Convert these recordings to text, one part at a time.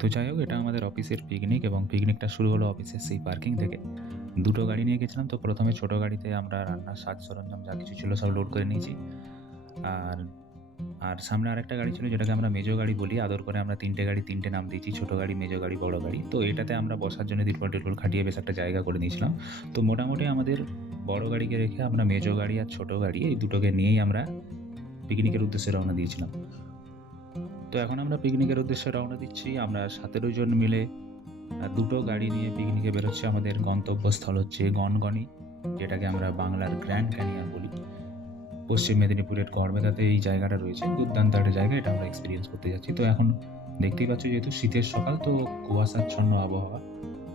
তো যাই হোক, এটা আমাদের অফিসের পিকনিক এবং পিকনিকটা শুরু হলো অফিসের সেই পার্কিং থেকে। দুটো গাড়ি নিয়ে গেছিলাম। তো প্রথমে ছোট গাড়িতে আমরা রান্নার সাজ সরঞ্জাম যা কিছু ছিল সব লোড করে নিয়েছি। আর আর সামনে আরেকটা গাড়ি ছিল যেটাকে আমরা মেজো গাড়ি বলি। আদর করে আমরা ৩ টে গাড়ি ৩ টে নাম দিয়েছি। ছোট গাড়ি, মেজো গাড়ি, বড় গাড়ি। তো এটাতে আমরা বসার জন্য তিরপল-টিরপল খাটিয়ে বেশ একটা জায়গা করে নিয়েছিলাম। তো মোটামুটি আমাদের বড় গাড়িকে রেখে আমরা মেজো গাড়ি আর ছোট গাড়ি এই দুটোকে নিয়েই আমরা পিকনিকের উদ্দেশ্যে রওনা দিয়েছিলাম। তো এখন আমরা পিকনিকের উদ্দেশ্যে রওনা দিচ্ছি। আমরা ১৭ জন মিলে দুটো গাড়ি নিয়ে পিকনিকে বেরোচ্ছি। আমাদের গন্তব্যস্থল হচ্ছে গনগনি, যেটাকে আমরা বাংলার গ্র্যান্ড ক্যানিয়ন বলি। পশ্চিম মেদিনীপুরের গড়বেতাতে এই জায়গাটা রয়েছে। দুর্দান্ত একটা জায়গা, এটা আমরা এক্সপেরিয়েন্স করতে যাচ্ছি। তো এখন দেখতেই পাচ্ছ যেহেতু শীতের সকাল, তো কুয়াশাচ্ছন্ন আবহাওয়া,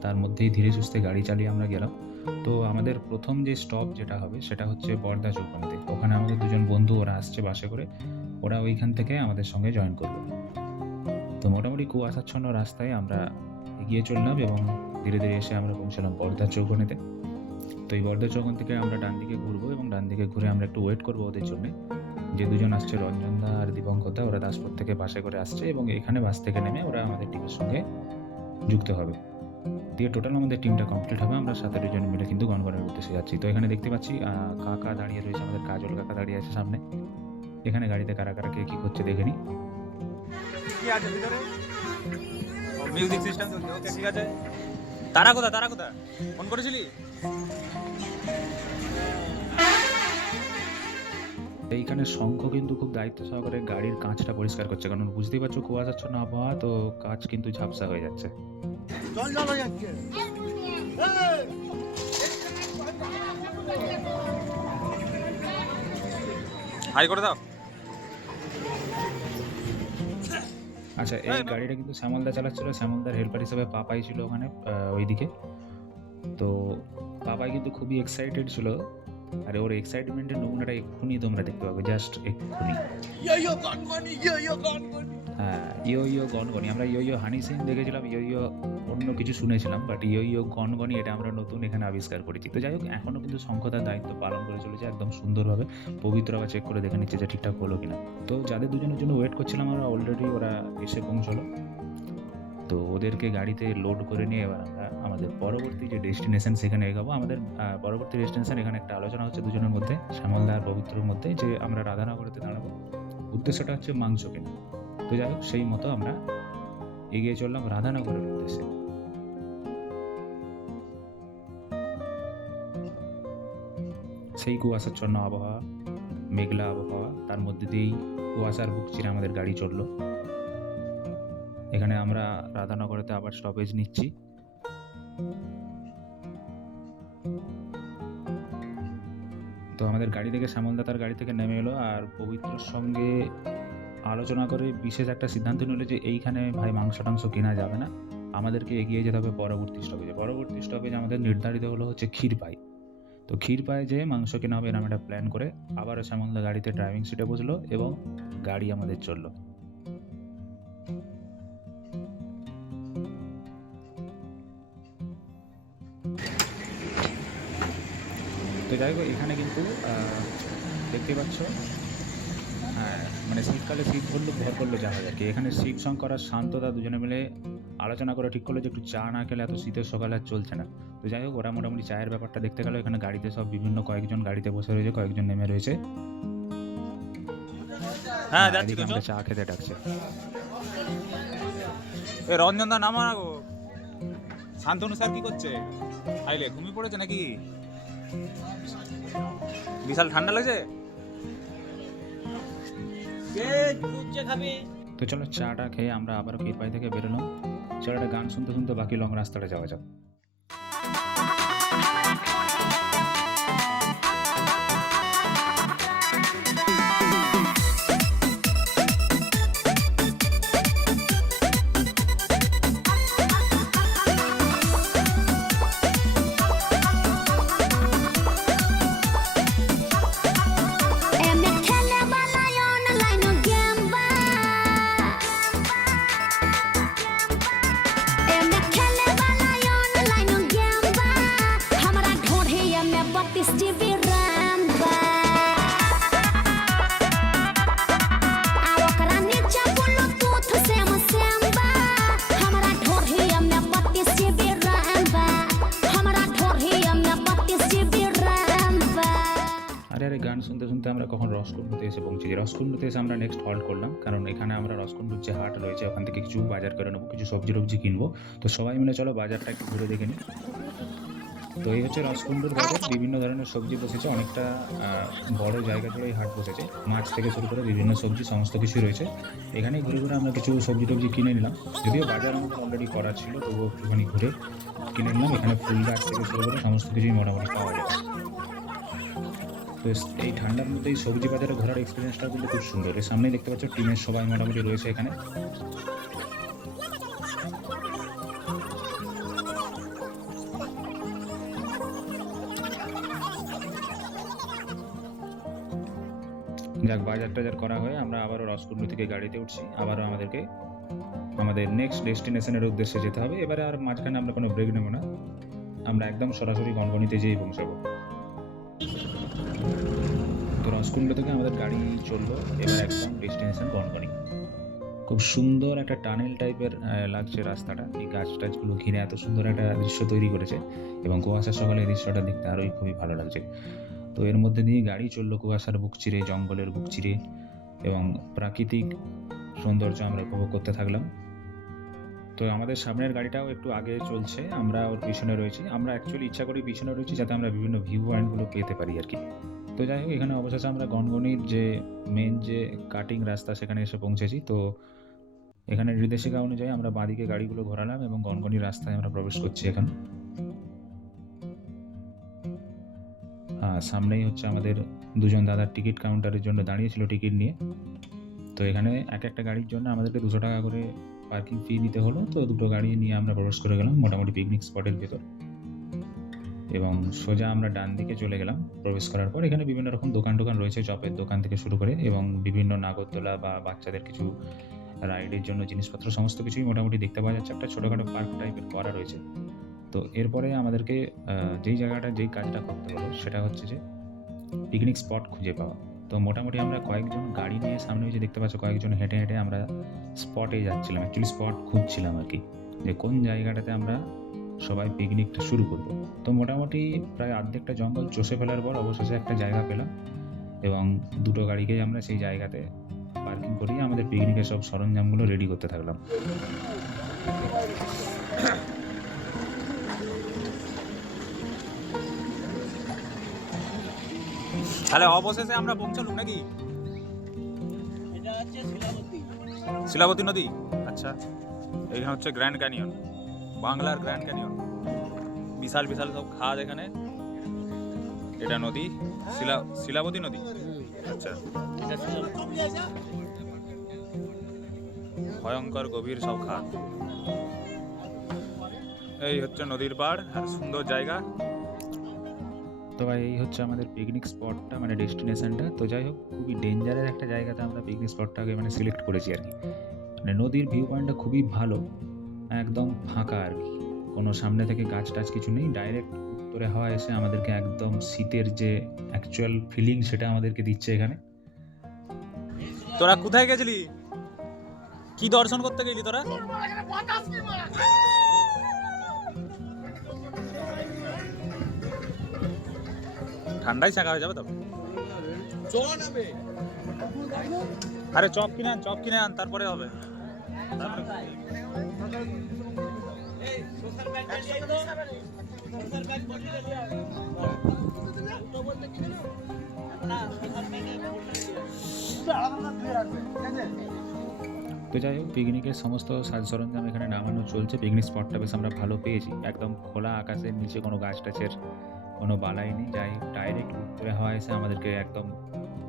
তার মধ্যেই ধীরে সুস্থে গাড়ি চালিয়ে আমরা গেলাম। তো আমাদের প্রথম যে স্টপ যেটা হবে সেটা হচ্ছে বর্দা চৌকানিতে। ওখানে আমাদের দুজন বন্ধু ওরা আসছে বাসে করে, ওরা ওইখান থেকে আমাদের সঙ্গে জয়েন করবে। তো মোটামুটি কুয়াশাচ্ছন্ন রাস্তায় আমরা এগিয়ে চললাম এবং ধীরে ধীরে এসে আমরা পৌঁছালাম বর্দা চৌকানিতে। তো এই বর্দা চৌকান থেকে আমরা ডান দিকে ঘুরবো এবং ডান দিকে ঘুরে আমরা একটু ওয়েট করবো ওদের জন্যে। যে দুজন আসছে, রঞ্জনদা আর দিবঙ্করদা, ওরা দাসপুর থেকে বাসে করে আসছে এবং এখানে বাস থেকে নেমে ওরা আমাদের টিমের সঙ্গে যুক্ত হবে। দিয়ে টোটাল আমাদের টিমটা কমপ্লিট হবে। আমরা ১৭ জন মিলে কিন্তু গনগনের উদ্দেশ্যে যাচ্ছি। তো এখানে দেখতে পাচ্ছি কাকা দাঁড়িয়ে রয়েছে, আমাদের কাজল কাকা দাঁড়িয়ে আছে সামনে। এখানে গাড়িতে কারা কারা কে কি করছে দেখে নি। কি আছে ভিতরে? মিউজিক সিস্টেম চলছে। ওকে, ঠিক আছে। তারা কোথা ফোন করেছিলি? এইখানে শঙ্খ কিন্তু খুব দায়িত্ব সহকারে গাড়ির কাঁচটা পরিষ্কার করছে, কারণ বুঝতেই পারছো কুয়াশাচ্ছন্ন আবহাওয়া, তো কাঁচ কিন্তু ঝাপসা হয়ে যাচ্ছে। হাই করে দাও। আচ্ছা, এই গাড়িটা কিন্তু শ্যামলদা চালাচ্ছিল। শ্যামলদার হেল্পার হিসেবে পাপাই ছিল ওখানে ওইদিকে। তো পাপাই কিন্তু খুবই এক্সাইটেড ছিল। আর ওর এক্সাইটমেন্টের নমুনাটা এক্ষুনি তোমরা দেখতে পাবে, জাস্ট এক্ষুনি। হ্যাঁ, ইয়ো ইয়ো গনগনি। আমরা ইয়ো ইয়ো হানি সিং দেখেছিলাম, ইয়ো ইয়ো অন্য কিছু শুনেছিলাম, বাট ইয়ো ইয়ো গনগনি এটা আমরা নতুন এখানে আবিষ্কার করেছি। তো যাই হোক, এখনও কিন্তু শঙ্খতার দায়িত্ব পালন করে চলেছে একদম সুন্দরভাবে। পবিত্র আবার চেক করে দেখে নিচ্ছে যে ঠিকঠাক হলো কিনা। তো যাদের দুজনের জন্য ওয়েট করছিলাম আমরা, অলরেডি ওরা এসে পৌঁছলো। তো ওদেরকে গাড়িতে লোড করে নিয়ে এবার আমরা আমাদের পরবর্তী যে ডেস্টিনেশন সেখানে এগাবো। আমাদের পরবর্তী ডেস্টিনেশন, এখানে একটা আলোচনা হচ্ছে দুজনের মধ্যে, শ্যামলদা আর পবিত্রর মধ্যে, যে আমরা রাধানগরেতে দাঁড়াবো। উদ্দেশ্যটা হচ্ছে মাংস কেনা। তো যাই হোক, সেই মতো আমরা এগিয়ে চললাম রাধানগরের উদ্দেশ্যে। সেই কুয়াশাচ্ছন্ন আবহাওয়া, মেঘলা আবহাওয়া, তার মধ্যে দিয়েই কুয়াশার বুক চিরে আমাদের গাড়ি চললো। এখানে আমরা রাধানগরেতে আবার স্টপেজ নিচ্ছি। তো আমাদের গাড়ি থেকে শ্যামলদা তার গাড়ি থেকে নেমে এলো আর পবিত্রর সঙ্গে আলোচনা করে বিশেষ একটা সিদ্ধান্ত নিল যে এইখানে ভাই মাংস টাংস কেনা যাবে না, আমাদেরকে এগিয়ে যেতে হবে পরবর্তী স্টপেজে। পরবর্তী স্টপেজ আমাদের নির্ধারিত হলো হচ্ছে ক্ষীরপাই। তো ক্ষীরপাই যেয়ে মাংস কেনা হবে, এরকম একটা প্ল্যান করে আবারও শ্যামলদা গাড়িতে ড্রাইভিং সিটে বসলো এবং গাড়ি আমাদের চললো। তো যাই হোক, এখানে কিন্তু দেখতে পাচ্ছ, হ্যাঁ, মানে শীতকালে শীত করলো ভর করলো যাওয়া যায় কি। এখানে শিব শঙ্কর আর শান্তদা দুজনে মিলে আলোচনা করে ঠিক করলো যে একটু চা না খেলে এত শীতের সকালে আর চলছে না। তো যাই হোক, ওরা মোটামুটি চায়ের ব্যাপারটা দেখতে গেল। এখানে গাড়িতে সব বিভিন্ন কয়েকজন গাড়িতে বসে রয়েছে, কয়েকজন নেমে রয়েছে। হ্যাঁ, যাচ্ছি তো। আমরা চা খেতে ডাকছে। রঞ্জনদা নামা না গো। শান্তনু স্যার কি করছে? আইলে ঘুমিয়ে পড়েছে নাকি? বিশাল ঠান্ডা লাগছে। তো চলো, চাটা খেয়ে আমরা আবারও ক্ষীরপাই থেকে বেরোলাম। চলো, একটা গান শুনতে শুনতে বাকি লং রাস্তাটা যাওয়া যাক। মধ্যে আমরা কখন রসকুণ্ডুতে এসে পৌঁছেছি। রসকুণ্ডুতে এসে আমরা নেক্সট হল্ট করলাম, কারণ এখানে আমরা রসকুণ্ডুর যে হাট রয়েছে ওখান থেকে কিছু বাজার করে নেবো, কিছু সবজি টবজি কিনবো। তো সবাই মিলে চলো বাজারটা একটু ঘুরে দেখে নিই। তো এই হচ্ছে রসকুণ্ডুর বাজার, বিভিন্ন ধরনের সবজি বসেছে, অনেকটা বড় জায়গা জুড়ে এই হাট বসেছে। মাছ থেকে শুরু করে বিভিন্ন সবজি সমস্ত কিছুই রয়েছে। এখানেই ঘুরে ঘুরে আমরা কিছু সবজি টবজি কিনে নিলাম, যদিও বাজার আমাদের অলরেডি করা ছিল, তবুও একটুখানি ঘুরে কিনে নিলাম। এখানে ফুল গাছ থেকে শুরু করে সমস্ত কিছুই মোটামুটি পাওয়া যায়। তো এই ঠান্ডার মধ্যে এই সবজি বাজারে ঘোরার এক্সপিরিয়েন্সটা কিন্তু খুব সুন্দর। এর সামনেই দেখতে পাচ্ছ টিমের সবাই মোটামুটি রয়েছে এখানে। যাক, বাজার টাজার করা হয়ে আমরা আবারও রসকুণ্ডু থেকে গাড়িতে উঠছি। আবারও আমাদেরকে আমাদের নেক্সট ডেস্টিনেশনের উদ্দেশ্যে যেতে হবে। এবারে আর মাঝখানে আমরা কোনো ব্রেক নেব না, আমরা একদম সরাসরি গনগনিতে যেয়ে পৌঁছাবো। তো রসকুণ্ডু থেকে আমাদের গাড়ি চললো এবার একদম ডেস্টিনেশন গনগনি। খুব সুন্দর একটা টানেল টাইপের লাগছে রাস্তাটা, এই গাছ টাছগুলো ঘিরে এত সুন্দর একটা দৃশ্য তৈরি করেছে, এবং কুয়াশার সকালে এই দৃশ্যটা দেখতে আরোই খুবই ভালো লাগছে। তো এর মধ্যে দিয়ে গাড়ি চললো কুয়াশার বুক চিরে, জঙ্গলের বুক চিরে, এবং প্রাকৃতিক সৌন্দর্য আমরা উপভোগ করতে থাকলাম। তো আমাদের সামনের গাড়িটাও একটু আগে চলছে, আমরা ওর পিছনে রয়েছি। আমরা অ্যাকচুয়ালি ইচ্ছা করি পিছনে রয়েছি যাতে আমরা বিভিন্ন ভিউ পয়েন্টগুলো পেতে পারি আর কি। তো যাই হোক, এখানে অবশেষে আমরা গনগনির যে মেন যে কাটিং রাস্তা সেখানে এসে পৌঁছেছি। তো এখানে নির্দেশিকা অনুযায়ী আমরা বাঁদিকে গাড়িগুলো ঘোরালাম এবং গনগনি রাস্তায় আমরা প্রবেশ করছি এখন। সামনেই হচ্ছে আমাদের দুজন দাদার টিকিট কাউন্টারের জন্য দাঁড়িয়েছিল টিকিট নিয়ে। তো এখানে এক একটা গাড়ির জন্য আমাদেরকে 200 টাকা করে পার্কিং ফি দিতে হলো। তো দুটো গাড়ি নিয়ে আমরা প্রবেশ করে গেলাম মোটামুটি পিকনিক স্পটের ভেতর, এবং সোজা আমরা ডান দিকে চলে গেলাম। প্রবেশ করার পর এখানে বিভিন্ন রকম দোকান টোকান রয়েছে, চপের দোকান থেকে শুরু করে, এবং বিভিন্ন নাগরদোলা বা বাচ্চাদের কিছু রাইডের জন্য জিনিসপত্র সমস্ত কিছুই মোটামুটি দেখতে পাওয়া যাচ্ছে। একটা ছোটোখাটো পার্ক টাইপের করা রয়েছে। তো এরপরে আমাদেরকে যেই কাজটা করতে হলো সেটা হচ্ছে যে পিকনিক স্পট খুঁজে পাওয়া। তো মোটামুটি আমরা কয়েকজন গাড়ি নিয়ে সামনে যে দেখতে পাচ্ছ কয়েকজন হেঁটে হেঁটে আমরা স্পটে যাচ্ছিলাম, অ্যাকচুয়ালি স্পট খুঁজছিলাম আর কি, যে কোন জায়গাটাতে আমরা সবাই পিকনিকটা শুরু করব। তো মোটামুটি প্রায় অর্ধেকটা জঙ্গল চষে ফেলার পর অবশেষে একটা জায়গা পেলাম, এবং দুটো গাড়িকেই আমরা সেই জায়গাতে পার্কিং করিয়ে আমাদের পিকনিকের সব সরঞ্জামগুলো রেডি করতে থাকলাম। তাহলে অবশেষে আমরা পৌঁছালুম নাকি? শিলাবতী নদী। আচ্ছা, এখানে হচ্ছে গ্র্যান্ড ক্যানিয়ন, বাংলার গ্র্যান্ড ক্যানিয়ন। বিশাল বিশাল সব খাদ এখানে। এটা নদী শিলাবতী নদী। আচ্ছা, ভয়ঙ্কর গভীর সব খাদ। এই হচ্ছে নদীর পাড় আর সুন্দর জায়গা। তো ভাই এই হচ্ছে আমাদের পিকনিক স্পটটা, মানে ডেস্টিনেশনটা। তো যাই হোক, খুবই ডেঞ্জারের একটা জায়গাতে আমরা পিকনিক স্পটটাকে মানে সিলেক্ট করেছি আর কি। মানে নদীর ভিউ পয়েন্টটা খুবই ভালো, একদম ফাঁকা আর কি, কোনো সামনে থেকে গাছ টাছ কিছু নেই। ডাইরেক্ট উত্তরে হাওয়া এসে আমাদেরকে একদম শীতের যে অ্যাকচুয়াল ফিলিং সেটা আমাদেরকে দিচ্ছে এখানে। তোরা কোথায় গেছিলি? কি দর্শন করতে গেলি তোরা? ঠান্ডায় ছাকা হয়ে যাবে তো। আরে চপ কিনে আন তারপরে হবে। তো যাই হোক, পিকনিকের সমস্ত সাজ সরঞ্জাম এখানে নামানো চলছে। পিকনিক স্পটটা বেশ আমরা ভালো পেয়েছি, একদম খোলা আকাশের নিচে, কোনো গাছ টাছের কোনো বালাই নেই। যাই হোক, ডাইরেক্ট উত্তরে হাওয়া এসে আমাদেরকে একদম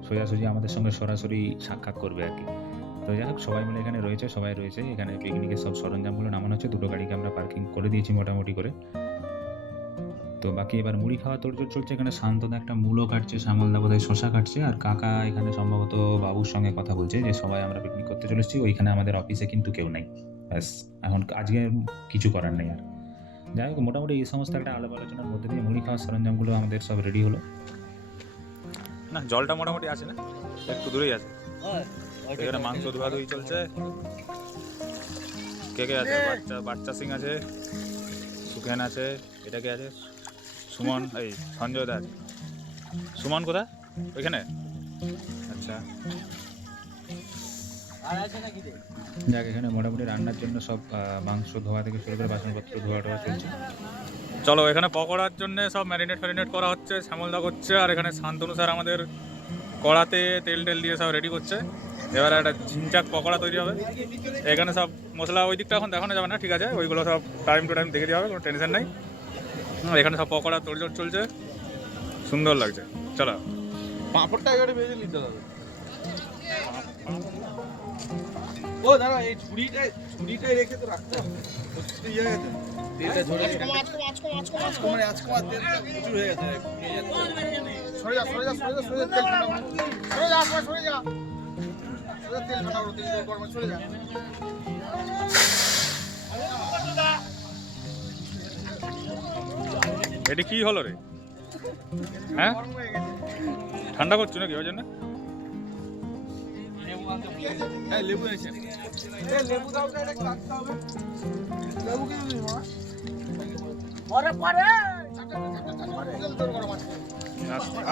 সোজাসুজি আমাদের সঙ্গে সরাসরি সাক্ষাৎ করবে আর কি। তো যাই হোক, সবাই মিলে এখানে রয়েছে, সবাই রয়েছে এখানে। পিকনিকের সব সরঞ্জামগুলো নামানো হচ্ছে, দুটো গাড়িকে আমরা পার্কিং করে দিয়েছি মোটামুটি করে। তো বাকি এবার মুড়ি খাওয়া তোড়জোড় চলছে এখানে। শান্তদা একটা মূলো কাটছে, শ্যামলদা বোধহয় শশা কাটছে, আর কাকা এখানে সম্ভবত বাবুর সঙ্গে কথা বলছে যে সবাই আমরা পিকনিক করতে চলেছি। ওইখানে আমাদের অফিসে কিন্তু কেউ নেই, ব্যাস এখন আজকে কিছু করার নেই আর। যাই হোক, মোটামুটি এই সমস্ত একটা আলাপ আলোচনার মধ্যে দিয়ে মুড়ি খাওয়ার সরঞ্জামগুলো আমাদের সব রেডি হলো। না, জলটা মোটামুটি আছে, না একটু দূরেই আছে। এখানে মাংস ধোয়াধুয়ি চলছে। কে কে আছে? বাচ্চা সিং আছে, সুখেন আছে, এটা কে আছে? সুমন, এই সঞ্জয় দা আছে। সুমন কোথায়? ওইখানে আচ্ছা, যাক এখানে মোটামুটি রান্নার জন্য সব মাংস ধোয়া থেকে শুরু করে বাসনপত্র ধোয়া টোয়া চলছে। চলো এখানে পকোড়ার জন্য সব ম্যারিনেট করা হচ্ছে, শ্যামলদা করছে, আর এখানে শান্তনু স্যার আমাদের কড়াতে তেল দিয়ে সব রেডি করছে। এবার একটা ঝিনচাক পকোড়া তৈরি হবে। এখানে সব মশলা ওই দিকটা এখন দেখানো যাবে না, ঠিক আছে, ওইগুলো সব টাইম টু টাইম দেখে দেওয়া হবে, কোনো টেনশন নেই। এখানে সব পকোড়া তোড়জোড় চলছে, সুন্দর লাগছে। চলো পাঁপড়টা এবারে ভেজে নিতে হবে। ও দাঁড়া, এই ঝুড়িটাই রেখে তো রাখতে হবে। ইয়ে হয়ে গেছে তেলটা ঝরে গেছে, মানে আজকে আমার তেলটা প্রচুর হয়ে গেছে, নিয়ে যাচ্ছে। সরে যা তেল ঠান্ডা করো। সরে যা তেল ঠান্ডা করো, তেল গরম আছে, সরে যা। এটি কি হলো রে? হ্যাঁ, গরম হয়ে গেছে। ঠান্ডা করছো নাকি ওই জন্য? হ্যাঁ, লেবু আছে। এই লেবু দাও, এটা কাটতে হবে। লেবু কি দিবি মা? পরে তেল তোর গরম আছে।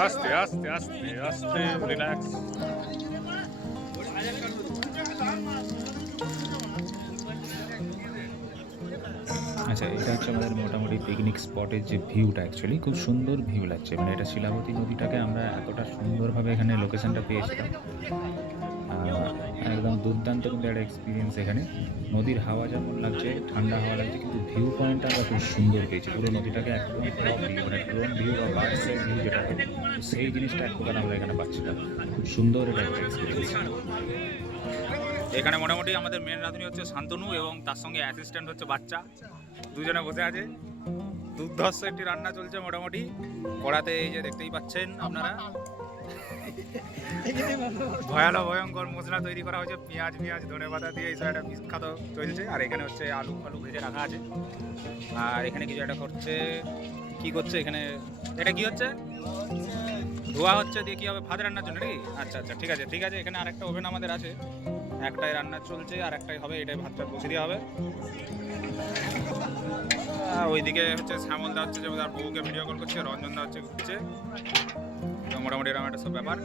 আস্তে আস্তে আস্তে আস্তে রিল্যাক্স। আচ্ছা, এটা হচ্ছে আমাদের মোটামুটি পিকনিক স্পটের যে ভিউটা, অ্যাকচুয়ালি খুব সুন্দর ভিউ লাগছে। মানে এটা শিলাবতী নদীটাকে আমরা এতটা সুন্দরভাবে এখানে লোকেশনটা পেয়েছিলাম, একদম দুর্দান্ত কিন্তু একটা এক্সপিরিয়েন্স। এখানে নদীর হাওয়া যেমন লাগছে, ঠান্ডা হাওয়া লাগছে, কিন্তু ভিউ পয়েন্টটা আমরা খুব সুন্দর পেয়েছি। পুরো নদীটাকে একদম টপ ভিউ, মানে ড্রোন ভিউ বা বার্ডসের ভিউ যেটা হয়, সেই জিনিসটা এক প্রকার আমরা এখানে পাচ্ছিলাম। খুব সুন্দর এটা একটা এক্সপিরিয়েন্স। এখানে মোটামুটি আমাদের মেন রাঁধুনি হচ্ছে শান্তনু এবং তার সঙ্গে অ্যাসিস্ট্যান্ট হচ্ছে বাচ্চা, দুজনে বসে আছে। দুর্ধর্ষ একটি রান্না চলছে মোটামুটি কড়াতে, এই যে দেখতেই পাচ্ছেন আপনারা। ভয়ঙ্কর মশলা তৈরি করা হয়েছে, পেঁয়াজ ধনেপাতা দিয়ে, এই একটা বিখ্যাত চলছে। আর এখানে হচ্ছে আলু ভেজে রাখা আছে। আর এখানে কিছু একটা কি করছে এখানে, এটা কি হচ্ছে? ধোয়া হচ্ছে, দিয়ে কি হবে? ভাত রান্নার জন্য নাকি? আচ্ছা, ঠিক আছে। এখানে আরেকটা ওভেন আমাদের আছে, একটাই রান্না চলছে আর একটাই হবে, এটাই ভাতটা বসে দেওয়া হবে। ওইদিকে হচ্ছে শ্যামলদা হচ্ছে যে তার বউকে ভিডিও কল করছে, রঞ্জনদা হচ্ছে ঘুরছে। তো মোটামুটি এরকম একটা সব ব্যাপার।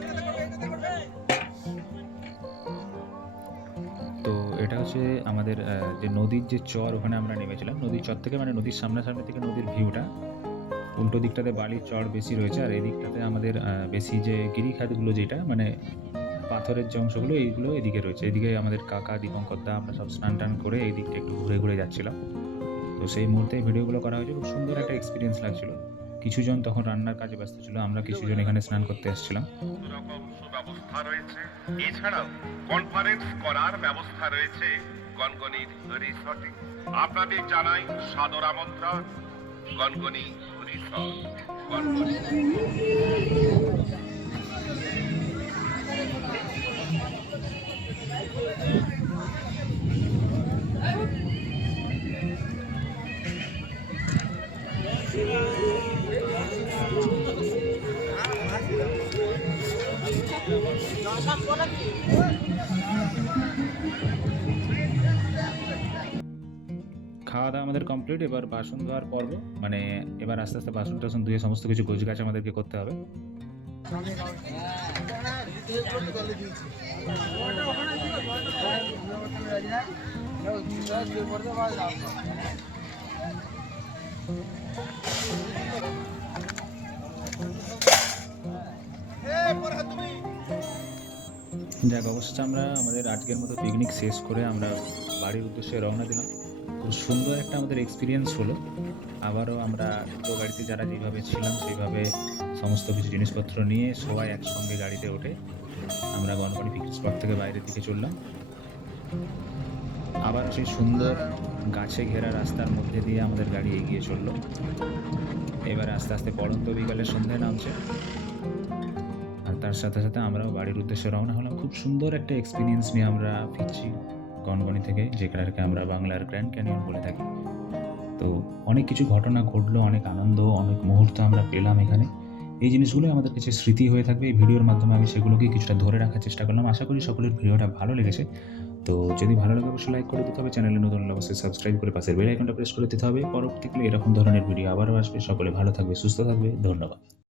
তো এটা হচ্ছে আমাদের যে নদীর যে চর, ওখানে আমরা নেমেছিলাম। নদীর চর থেকে, মানে নদীর সামনাসামনি থেকে নদীর ভিউটা, উল্টো দিকটাতে বালির চর বেশি রয়েছে, আর এই দিকটাতে আমাদের বেশি যে গিরিখাতগুলো, যেটা মানে পাথরের যে অংশগুলো, এইগুলো এদিকে রয়েছে। এদিকে আমাদের কাকা দীপঙ্কর দা, আমরা সব স্নান টান করে এই দিকটা একটু ঘুরে যাচ্ছিলাম। তো সেই মুহূর্তে ভিডিওগুলো করা হয়েছে, খুব সুন্দর একটা এক্সপিরিয়েন্স লাগছিল। কিছুজন তখন রান্নার কাজে ব্যস্ত ছিল, আমরা কিছুজন এখানে স্নান করতে এসেছিলাম। রকম সুব্যবস্থা রয়েছে। এছাড়াও কনফারেন্স করার ব্যবস্থা রয়েছে গনগনির রিসর্টে। আপনাদের জানাই সাদর আমন্ত্রণ গনগনি রিসর্ট। গনগনি খাওয়া দাওয়া আমাদের কমপ্লিট। এবার বাসন ধোয়ার পর্ব, মানে এবার আস্তে আস্তে বাসন টাসন ধুয়ে সমস্ত কিছু গোছগাছ আমাদেরকে করতে হবে। যাক, অবশ্যই আমরা আমাদের আজকের মতো পিকনিক শেষ করে আমরা বাড়ির উদ্দেশ্যে রওনা দিলাম। খুব সুন্দর একটা আমাদের এক্সপিরিয়েন্স হলো। আবারও আমরা দুটো গাড়িতে যারা যেভাবে ছিলাম সেইভাবে সমস্ত কিছু জিনিসপত্র নিয়ে সবাই একসঙ্গে গাড়িতে ওঠে আমরা গনগনি পিকনিক স্পট থেকে বাইরের দিকে চললাম। আবার সেই সুন্দর গাছে ঘেরা রাস্তার মধ্যে দিয়ে আমাদের গাড়ি এগিয়ে চললো। এবার আস্তে আস্তে পড়ন্ত বিকালের সন্ধ্যে নামছে, আর তার সাথে সাথে আমরাও বাড়ির উদ্দেশ্যে রওনা হলাম। খুব সুন্দর একটা এক্সপিরিয়েন্স নিয়ে আমরা ফিরছি গনগনি থেকে, যেটাকে আমরা বাংলার গ্র্যান্ড ক্যানিয়ন বলে থাকি। তো অনেক কিছু ঘটনা ঘটলো, অনেক আনন্দ, অনেক মুহূর্ত আমরা পেলাম এখানে। এই জিনিসগুলোই আমাদের কাছে স্মৃতি হয়ে থাকবে। এই ভিডিওর মাধ্যমে আমি সেগুলোকে কিছুটা ধরে রাখার চেষ্টা করলাম। আশা করি সকলের ভিডিওটা ভালো লেগেছে। তো যদি ভালো লাগে অবশ্যই লাইক করে দিতে হবে, চ্যানেলে নতুন হলে অবশ্যই সাবস্ক্রাইব করে পাশের বেল আইকনটা প্রেস করে দিতে হবে। পরবর্তীকালে এরকম ধরনের ভিডিও আবারও আসবে। সকলে ভালো থাকবে, সুস্থ থাকবে। ধন্যবাদ।